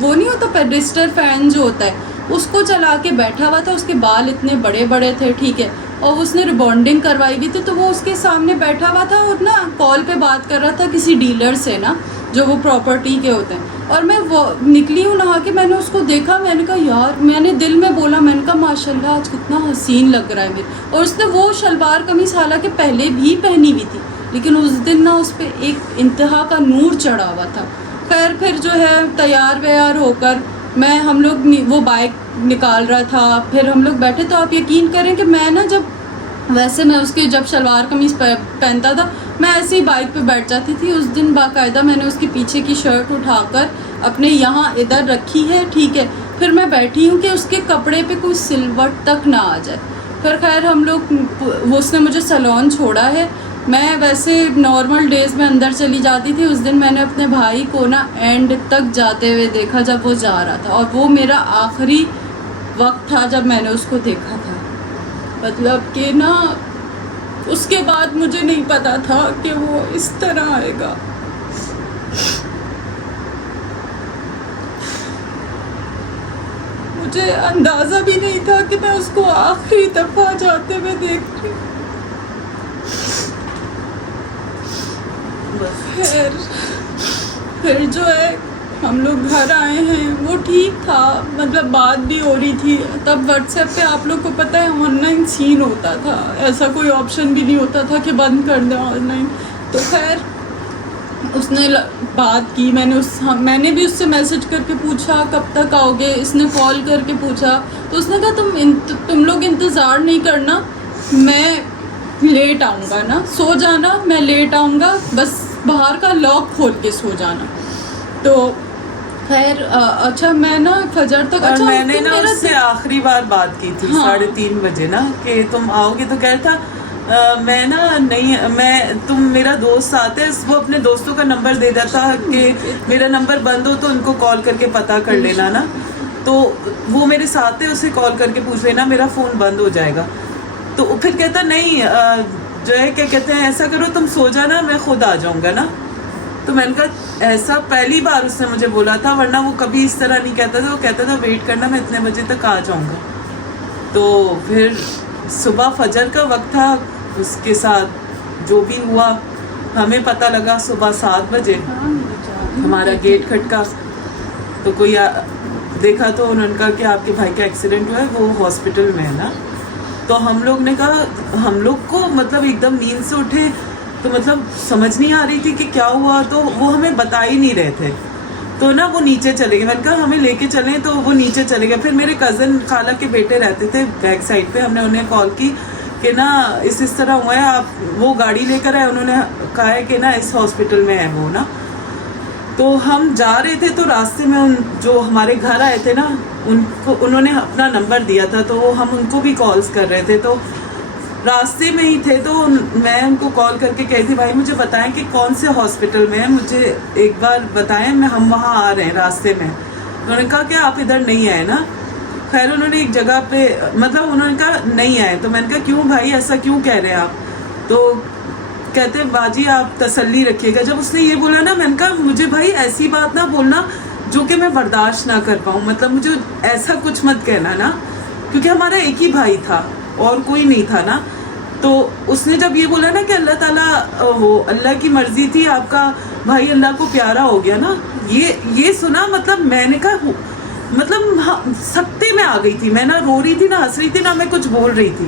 وہ نہیں ہوتا پیڈسٹر فین جو ہوتا ہے اس کو چلا کے بیٹھا ہوا تھا. اس کے بال اتنے بڑے بڑے تھے, ٹھیک ہے, اور اس نے ریبانڈنگ کروائی ہوئی تھی. تو وہ اس کے سامنے بیٹھا ہوا تھا اور نا کال پہ بات کر رہا تھا کسی ڈیلر سے نا جو وہ پراپرٹی کے ہوتے ہیں. اور میں وہ نکلی ہوں نہا کے, میں نے اس کو دیکھا, میں نے کہا یار, میں نے دل میں بولا, میں نے کہا ماشاء اللہ آج کتنا حسین لگ رہا ہے میرے. اور اس نے وہ شلوار قمیض حالانکہ پہلے بھی پہنی ہوئی تھی لیکن اس دن نا اس پہ ایک انتہا کا نور چڑھا ہوا تھا. خیر پھر جو ہے تیار ویار ہو کر میں, ہم لوگ وہ بائک نکال رہا تھا, پھر ہم لوگ بیٹھے. تو آپ یقین کریں کہ میں نا ویسے میں اس کی جب شلوار قمیض پہنتا تھا میں ایسے ہی بائک پہ بیٹھ جاتی تھی. اس دن باقاعدہ میں نے اس کی پیچھے کی شرٹ اٹھا کر اپنے یہاں ادھر رکھی ہے, ٹھیک ہے, پھر میں بیٹھی ہوں کہ اس کے کپڑے پہ کوئی سلوٹ تک نہ آ جائے. پھر خیر ہم لوگ, اس نے مجھے سیلون چھوڑا ہے. میں ویسے نارمل ڈیز میں اندر چلی جاتی تھی, اس دن میں نے اپنے بھائی کو نا اینڈ تک جاتے ہوئے دیکھا جب وہ جا رہا تھا, اور وہ میرا آخری وقت تھا جب میں نے اس کو دیکھا تھا. مطلب کہ نا اس کے بعد مجھے نہیں پتا تھا کہ وہ اس طرح آئے گا. مجھے اندازہ بھی نہیں تھا کہ میں اس کو آخری دفعہ جاتے ہوئے دیکھ رہی ہوں. خیر پھر جو ہے ہم لوگ گھر آئے ہیں, وہ ٹھیک تھا, مطلب بات بھی ہو رہی تھی. تب واٹس ایپ پہ آپ لوگ کو پتہ ہے آن لائن سین ہوتا تھا, ایسا کوئی آپشن بھی نہیں ہوتا تھا کہ بند کر دیں آن لائن. تو خیر اس نے بات کی, میں نے بھی اس سے میسج کر کے پوچھا کب تک آؤ گے, اس نے کال کر کے پوچھا. تو اس نے کہا تم لوگ انتظار نہیں کرنا, میں لیٹ آؤں گا نا, سو جانا, میں لیٹ آؤں گا, بس باہر کا لاک کھول کے سو جانا. تو خیر اچھا میں نا فجر تک, اچھا میں نے نا اس سے آخری بار بات کی تھی 3:30 بجے نا کہ تم آؤ گے, تو کہتا میں نا نہیں, تم میرا دوست آتا ہے, وہ اپنے دوستوں کا نمبر دے دیتا کہ میرا نمبر بند ہو تو ان کو کال کر کے پتہ کر لینا نا. تو وہ میرے ساتھ ہے, اسے کال کر کے پوچھ لینا میرا فون بند ہو جائے گا. تو پھر کہتا نہیں جو ہے کیا کہتے ہیں ایسا کرو تم سو جانا, میں خود آ جاؤں گا نا. تو میں نے کہا ایسا پہلی بار اس نے مجھے بولا تھا, ورنہ وہ کبھی اس طرح نہیں کہتا تھا. وہ کہتا تھا ویٹ کرنا, میں اتنے بجے تک آ جاؤں گا. تو پھر صبح فجر کا وقت تھا, اس کے ساتھ جو بھی ہوا ہمیں پتہ لگا صبح 7 بجے ہمارا گیٹ کھٹکا. تو کوئی دیکھا تو انہوں نے کہا کہ آپ کے بھائی کا ایکسیڈنٹ ہوا ہے, وہ ہاسپٹل میں ہے نا. تو ہم لوگ نے کہا, ہم لوگ کو مطلب ایک دم نیند سے اٹھے تو مطلب سمجھ نہیں آ رہی تھی کہ کیا ہوا. تو وہ ہمیں بتا ہی نہیں رہے تھے. تو نا وہ نیچے چلے گئے, میں نے کہا ہمیں لے کے چلیں, تو وہ نیچے چلے گئے. پھر میرے کزن خالہ کے بیٹے رہتے تھے بیک سائڈ پہ, ہم نے انہیں کال کی کہ نا اس طرح ہوا ہے, آپ وہ گاڑی لے کر آئے. انہوں نے کہا ہے کہ نا اس ہاسپٹل میں ہے وہ نا. تو ہم جا رہے تھے, تو راستے میں جو ہمارے گھر آئے تھے نا انہوں نے اپنا نمبر دیا تھا, تو ہم ان کو بھی کالز کر رہے تھے. تو راستے میں ہی تھے, تو میں ان کو کال کر کے کہی تھی بھائی مجھے بتائیں کہ کون سے ہاسپٹل میں ہے, مجھے ایک بار بتائیں, ہم وہاں آ رہے ہیں راستے میں. انہوں نے کہا کہ آپ ادھر نہیں آئے نا. خیر انہوں نے ایک جگہ پہ مطلب انہوں نے کہا نہیں آئے. تو میں نے کہا کیوں بھائی ایسا کیوں کہہ رہے ہیں آپ؟ تو کہتے باجی آپ تسلی رکھیے گا. جب اس نے یہ بولا نا, میں نے کہا مجھے بھائی ایسی بات نہ بولنا جو کہ میں برداشت نہ کر پاؤں, مطلب مجھے ایسا کچھ مت کہنا نا, کیونکہ ہمارا ایک ہی بھائی تھا اور کوئی نہیں تھا نا. تو اس نے جب یہ بولا نا کہ اللہ تعالیٰ وہ اللہ کی مرضی تھی, آپ کا بھائی اللہ کو پیارا ہو گیا نا, یہ سنا, مطلب میں نے کہا مطلب سکتے میں آ گئی تھی. میں نہ رو رہی تھی نہ ہنس رہی تھی, نہ میں کچھ بول رہی تھی.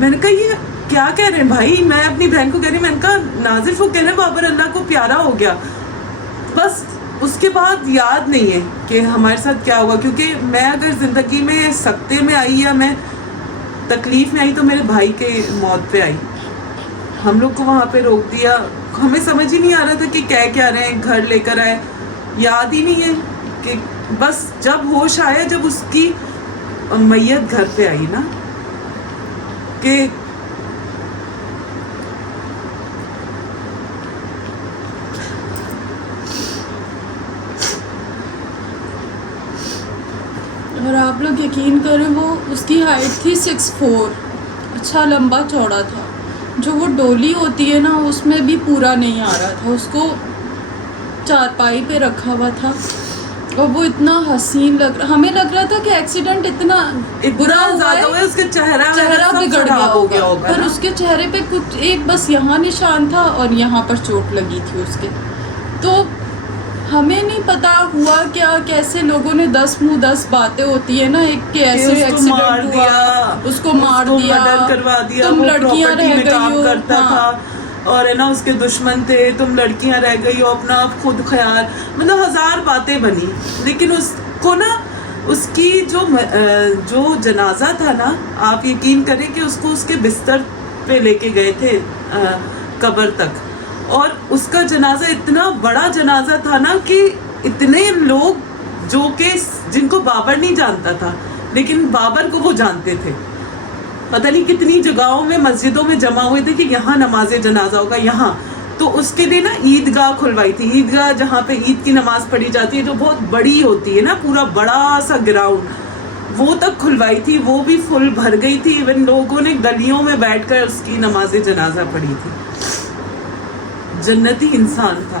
میں نے کہا یہ کیا کہہ رہے ہیں بھائی؟ میں اپنی بہن کو کہہ رہی, میں نے کہا ناظر وہ کہہ رہے ہیں بابر اللہ کو پیارا ہو گیا. بس اس کے بعد یاد نہیں ہے کہ ہمارے ساتھ کیا ہوا, کیونکہ میں اگر زندگی میں سکتے میں آئی یا میں تکلیف میں آئی تو میرے بھائی کے موت پہ آئی. ہم لوگ کو وہاں پہ روک دیا, ہمیں سمجھ ہی نہیں آ رہا تھا کہ کیا رہے ہیں, گھر لے کر آئے, یاد ہی نہیں ہے کہ بس جب ہوش آیا جب اس کی میت گھر پہ آئی نا, کہ اور آپ لوگ یقین کریں وہ اس کی ہائٹ تھی 6'4", اچھا لمبا چوڑا تھا. جو وہ ڈولی ہوتی ہے نا اس میں بھی پورا نہیں آ رہا تھا, اس کو چارپائی پہ رکھا ہوا تھا. اور وہ اتنا حسین ہمیں لگ رہا تھا کہ ایکسیڈنٹ اتنا برا ہوا ہے, اس کا چہرہ بگڑ گیا ہوگا, پر اس کے چہرے پہ کچھ ایک بس یہاں نشان تھا اور یہاں پر چوٹ لگی تھی اس کے. تو ہمیں نہیں پتا ہوا کیا, کیسے لوگوں نے 10 منہ 10 باتیں ہوتی ہے نا, ایک کہ ایسے ایکسیڈنٹ ہوا, اس کو مار دیا, کروا دیا, تم لڑکیاں رہ گئی ہو, اور ہے نا اس کے دشمن تھے, تم لڑکیاں رہ گئی ہو, اپنا آپ خود خیال, مطلب 1000 باتیں بنی. لیکن اس کو نا اس کی جو جنازہ تھا نا, آپ یقین کریں کہ اس کو اس کے بستر پہ لے کے گئے تھے قبر تک, اور اس کا جنازہ اتنا بڑا جنازہ تھا نا کہ اتنے لوگ جو کہ جن کو بابر نہیں جانتا تھا لیکن بابر کو وہ جانتے تھے, پتہ نہیں کتنی جگہوں میں مسجدوں میں جمع ہوئے تھے کہ یہاں نماز جنازہ ہوگا یہاں. تو اس کے لیے نا عیدگاہ کھلوائی تھی, عیدگاہ جہاں پہ عید کی نماز پڑھی جاتی ہے, جو بہت بڑی ہوتی ہے نا, پورا بڑا سا گراؤنڈ, وہ تک کھلوائی تھی. وہ بھی فل بھر گئی تھی, ایون لوگوں نے گلیوں میں بیٹھ کر اس کی نماز جنازہ پڑھی تھی. جنتی انسان تھا,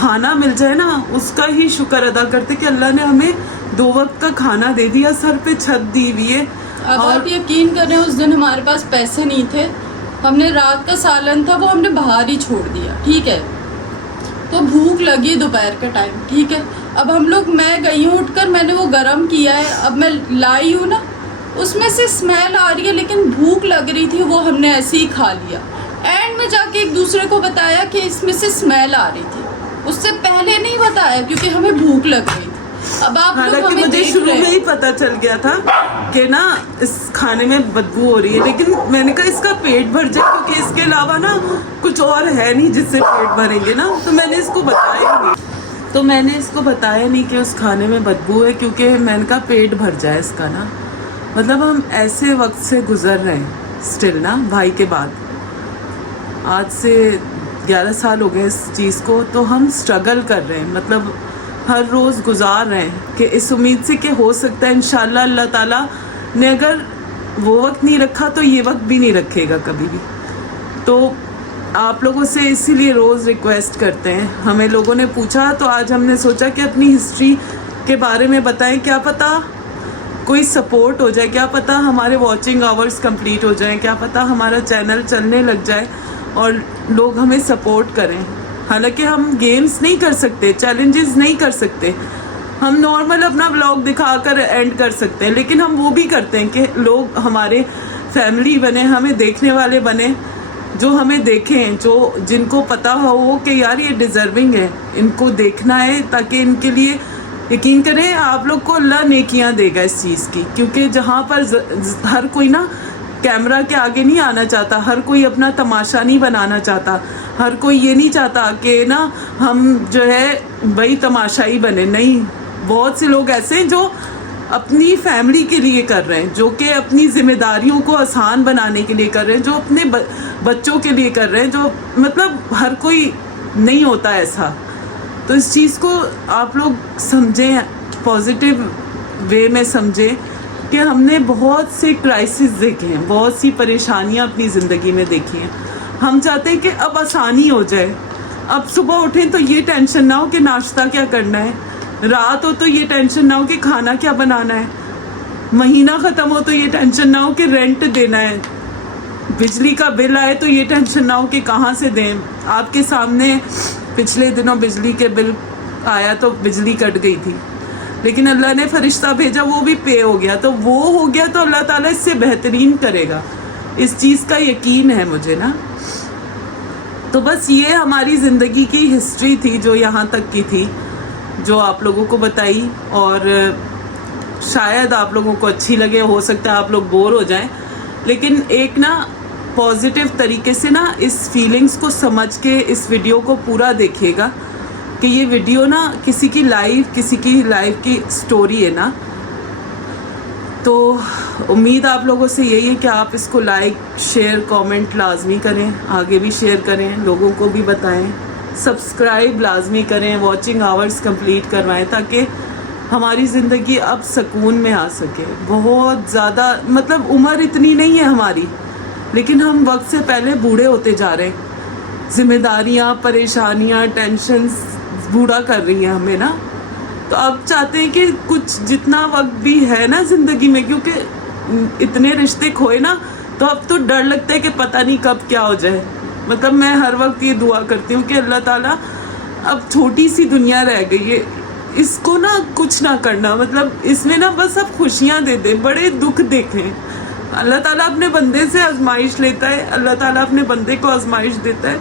کھانا مل جائے نا اس کا ہی شکر ادا کرتے کہ اللہ نے ہمیں 2 وقت کا کھانا دے دیا, سر پہ چھت دی ہوئی ہے. اب آپ یقین کریں اس دن ہمارے پاس پیسے نہیں تھے, ہم نے رات کا سالن تھا وہ ہم نے باہر ہی چھوڑ دیا, ٹھیک ہے, تو بھوک لگی دوپہر کا ٹائم, ٹھیک ہے. اب ہم لوگ, میں گئی ہوں اٹھ کر, میں نے وہ گرم کیا ہے, اب میں لائی ہوں نا, اس میں سے اسمیل آ رہی ہے لیکن بھوک لگ رہی تھی, وہ ہم نے ایسے ہی کھا لیا. اینڈ میں جا کے ایک دوسرے کو بتایا کہ اس میں سے اسمیل آ رہی تھی, اس سے پہلے نہیں بتایا کیونکہ ہمیں بھوک لگ رہی تھی. اب آپ حالانکہ مجھے شروع میں ہی پتا چل گیا تھا کہ نا اس کھانے میں بدبو ہو رہی ہے, لیکن میں نے کہا اس کا پیٹ بھر جائے کیونکہ اس کے علاوہ نا کچھ اور ہے نہیں جس سے پیٹ بھریں گے نا, تو میں نے اس کو بتایا نہیں کہ اس کھانے میں بدبو ہے, کیونکہ میں نے کہا پیٹ بھر جائے اس کا نا. مطلب ہم ایسے وقت سے گزر رہے ہیں اسٹل نا, بھائی کے بعد آج سے 11 سال ہو گئے اس چیز کو, تو ہم اسٹرگل کر رہے ہیں, مطلب ہر روز گزار رہے ہیں کہ اس امید سے کہ ہو سکتا ہے انشاءاللہ اللہ تعالیٰ نے اگر وہ وقت نہیں رکھا تو یہ وقت بھی نہیں رکھے گا کبھی بھی. تو آپ لوگوں سے اسی لیے روز ریکویسٹ کرتے ہیں, ہمیں لوگوں نے پوچھا تو آج ہم نے سوچا کہ اپنی ہسٹری کے بارے میں بتائیں, کیا پتہ کوئی سپورٹ ہو جائے, کیا پتہ ہمارے واچنگ آورز کمپلیٹ ہو جائیں, کیا پتہ ہمارا چینل چلنے لگ جائے اور لوگ ہمیں سپورٹ کریں. حالانکہ ہم گیمز نہیں کر سکتے, چیلنجز نہیں کر سکتے, ہم نارمل اپنا بلاگ دکھا کر اینڈ کر سکتے ہیں, لیکن ہم وہ بھی کرتے ہیں کہ لوگ ہمارے فیملی بنے, ہمیں دیکھنے والے بنے, جو ہمیں دیکھیں, جن کو پتہ ہو کہ یار یہ ڈیزرونگ ہے, ان کو دیکھنا ہے, تاکہ ان کے لیے یقین کریں آپ لوگ کو اللہ نیکیاں دے گا اس چیز کی. کیونکہ جہاں پر ہر کوئی نا کیمرہ کے آگے نہیں آنا چاہتا, ہر کوئی اپنا تماشا نہیں بنانا چاہتا, ہر کوئی یہ نہیں چاہتا کہ نا ہم جو ہے بھائی تماشائی بنے. نہیں, بہت سے لوگ ایسے ہیں جو اپنی فیملی کے لیے کر رہے ہیں, جو کہ اپنی ذمہ داریوں کو آسان بنانے کے لیے کر رہے ہیں, جو اپنے بچوں کے لیے کر رہے ہیں, جو مطلب ہر کوئی نہیں ہوتا ایسا. تو اس چیز کو آپ لوگ سمجھیں, پازیٹیو وے میں سمجھیں کہ ہم نے بہت سے کرائسس دیکھے ہیں, بہت سی پریشانیاں اپنی زندگی میں دیکھی ہیں. ہم چاہتے ہیں کہ اب آسانی ہو جائے, اب صبح اٹھیں تو یہ ٹینشن نہ ہو کہ ناشتہ کیا کرنا ہے, رات ہو تو یہ ٹینشن نہ ہو کہ کھانا کیا بنانا ہے, مہینہ ختم ہو تو یہ ٹینشن نہ ہو کہ رینٹ دینا ہے, بجلی کا بل آئے تو یہ ٹینشن نہ ہو کہ کہاں سے دیں. آپ کے سامنے پچھلے دنوں بجلی کے بل آیا تو بجلی کٹ گئی تھی, لیکن اللہ نے فرشتہ بھیجا, وہ بھی پے ہو گیا, تو وہ ہو گیا تو اللہ تعالیٰ اس سے بہترین کرے گا, اس چیز کا یقین ہے مجھے نا. تو بس یہ ہماری زندگی کی ہسٹری تھی جو یہاں تک کی تھی, جو آپ لوگوں کو بتائی, اور شاید آپ لوگوں کو اچھی لگے, ہو سکتا ہے آپ لوگ بور ہو جائیں, لیکن ایک نا پازیٹیو طریقے سے نا اس فیلنگز کو سمجھ کے اس ویڈیو کو پورا دیکھیے گا کہ یہ ویڈیو نا کسی کی لائف کی سٹوری ہے نا. تو امید آپ لوگوں سے یہی ہے کہ آپ اس کو لائک, شیئر, کامنٹ لازمی کریں, آگے بھی شیئر کریں, لوگوں کو بھی بتائیں, سبسکرائب لازمی کریں, واچنگ آورز کمپلیٹ کروائیں, تاکہ ہماری زندگی اب سکون میں آ سکے. بہت زیادہ مطلب عمر اتنی نہیں ہے ہماری, لیکن ہم وقت سے پہلے بوڑھے ہوتے جا رہے ہیں, ذمہ داریاں, پریشانیاں, ٹینشنز بوڑھا کر رہی ہیں ہمیں نا. تو اب چاہتے ہیں کہ کچھ جتنا وقت بھی ہے نا زندگی میں, کیونکہ اتنے رشتے کھوئے نا, تو اب تو ڈر لگتا ہے کہ پتہ نہیں کب کیا ہو جائے. مطلب میں ہر وقت یہ دعا کرتی ہوں کہ اللہ تعالیٰ اب چھوٹی سی دنیا رہ گئی ہے, اس کو نا کچھ نہ کرنا, مطلب اس میں نا بس اب خوشیاں دے دیں, بڑے دکھ دیکھیں. اللہ تعالیٰ اپنے بندے سے آزمائش لیتا ہے, اللہ تعالیٰ اپنے بندے کو آزمائش دیتا ہے,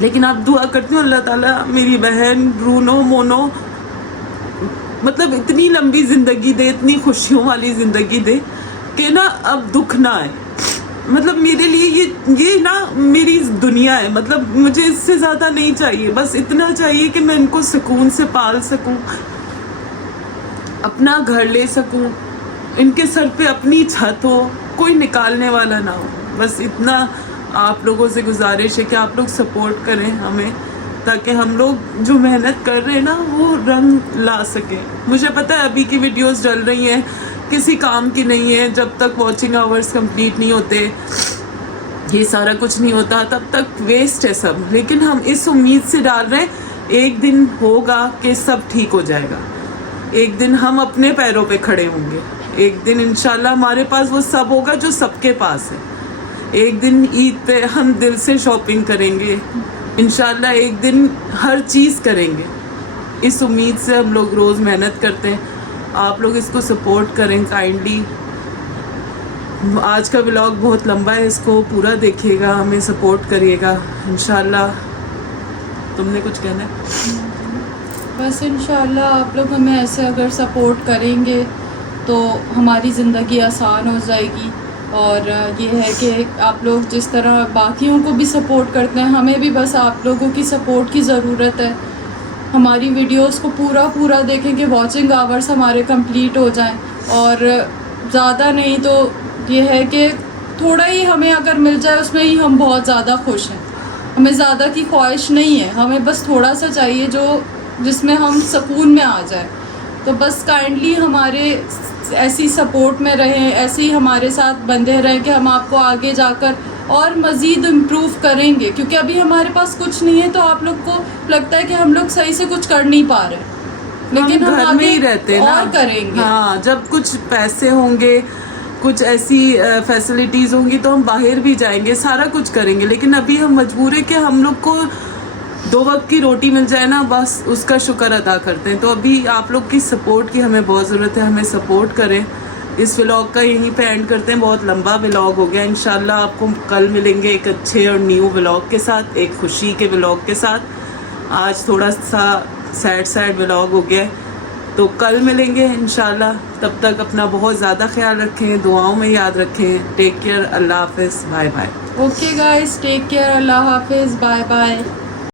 لیکن آپ دعا کرتی ہوں اللہ تعالیٰ میری بہن رونو, مونو, مطلب اتنی لمبی زندگی دے, اتنی خوشیوں والی زندگی دے کہ نا اب دکھ نہ آئے. مطلب میرے لیے یہ نا میری دنیا ہے, مطلب مجھے اس سے زیادہ نہیں چاہیے, بس اتنا چاہیے کہ میں ان کو سکون سے پال سکوں, اپنا گھر لے سکوں, ان کے سر پہ اپنی چھت ہو, کوئی نکالنے والا نہ ہو. بس اتنا آپ لوگوں سے گزارش ہے کہ آپ لوگ سپورٹ کریں ہمیں, تاکہ ہم لوگ جو محنت کر رہے ہیں نا وہ رنگ لا سکیں. مجھے پتہ ہے ابھی کی ویڈیوز ڈل رہی ہیں, کسی کام کی نہیں ہے, جب تک واچنگ آورز کمپلیٹ نہیں ہوتے, یہ سارا کچھ نہیں ہوتا, تب تک ویسٹ ہے سب. لیکن ہم اس امید سے ڈال رہے ہیں ایک دن ہوگا کہ سب ٹھیک ہو جائے گا, ایک دن ہم اپنے پیروں پہ کھڑے ہوں گے, ایک دن انشاءاللہ ہمارے پاس وہ سب ہوگا جو سب کے پاس ہے, ایک دن عید پہ ہم دل سے شاپنگ کریں گے انشاءاللہ, ایک دن ہر چیز کریں گے. اس امید سے ہم لوگ روز محنت کرتے ہیں. آپ لوگ اس کو سپورٹ کریں کائنڈلی. آج کا ولاگ بہت لمبا ہے, اس کو پورا دیکھیے گا, ہمیں سپورٹ کریے گا انشاءاللہ. تم نے کچھ کہنا ہے؟ بس انشاءاللہ آپ لوگ ہمیں ایسے اگر سپورٹ کریں گے تو ہماری زندگی آسان ہو جائے گی. اور یہ ہے کہ آپ لوگ جس طرح باقیوں کو بھی سپورٹ کرتے ہیں, ہمیں بھی بس آپ لوگوں کی سپورٹ کی ضرورت ہے. ہماری ویڈیوز کو پورا دیکھیں کہ واچنگ آورس ہمارے کمپلیٹ ہو جائیں, اور زیادہ نہیں تو یہ ہے کہ تھوڑا ہی ہمیں اگر مل جائے اس میں ہی ہم بہت زیادہ خوش ہیں. ہمیں زیادہ کی خواہش نہیں ہے, ہمیں بس تھوڑا سا چاہیے جس میں ہم سکون میں آ جائیں. تو بس کائنڈلی ہمارے ایسی سپورٹ میں رہیں, ایسے ہی ہمارے ساتھ بندے رہیں کہ ہم آپ کو آگے جا کر اور مزید امپروو کریں گے. کیونکہ ابھی ہمارے پاس کچھ نہیں ہے تو آپ لوگ کو لگتا ہے کہ ہم لوگ صحیح سے کچھ کر نہیں پا رہے, لیکن ہم گھر میں ہی رہتے ہیں اور کریں گے. ہاں, جب کچھ پیسے ہوں گے, کچھ ایسی فیسلٹیز ہوں گی تو ہم باہر بھی جائیں گے, سارا کچھ کریں گے. لیکن ابھی ہم مجبور ہیں کہ ہم لوگ کو 2 وقت کی روٹی مل جائے نا, بس اس کا شکر ادا کرتے ہیں. تو ابھی آپ لوگ کی سپورٹ کی ہمیں بہت ضرورت ہے, ہمیں سپورٹ کریں. اس ولاگ کا یہیں پہ اینڈ کرتے ہیں, بہت لمبا ولاگ ہو گیا. انشاءاللہ آپ کو کل ملیں گے ایک اچھے اور نیو ولاگ کے ساتھ, ایک خوشی کے ولاگ کے ساتھ. آج تھوڑا سا سیڈ ولاگ ہو گیا ہے, تو کل ملیں گے انشاءاللہ. تب تک اپنا بہت زیادہ خیال رکھیں, دعاؤں میں یاد رکھیں. ٹیک کیئر, اللہ حافظ, bye bye. Okay guys, take care, اللہ حافظ, بائے بائے.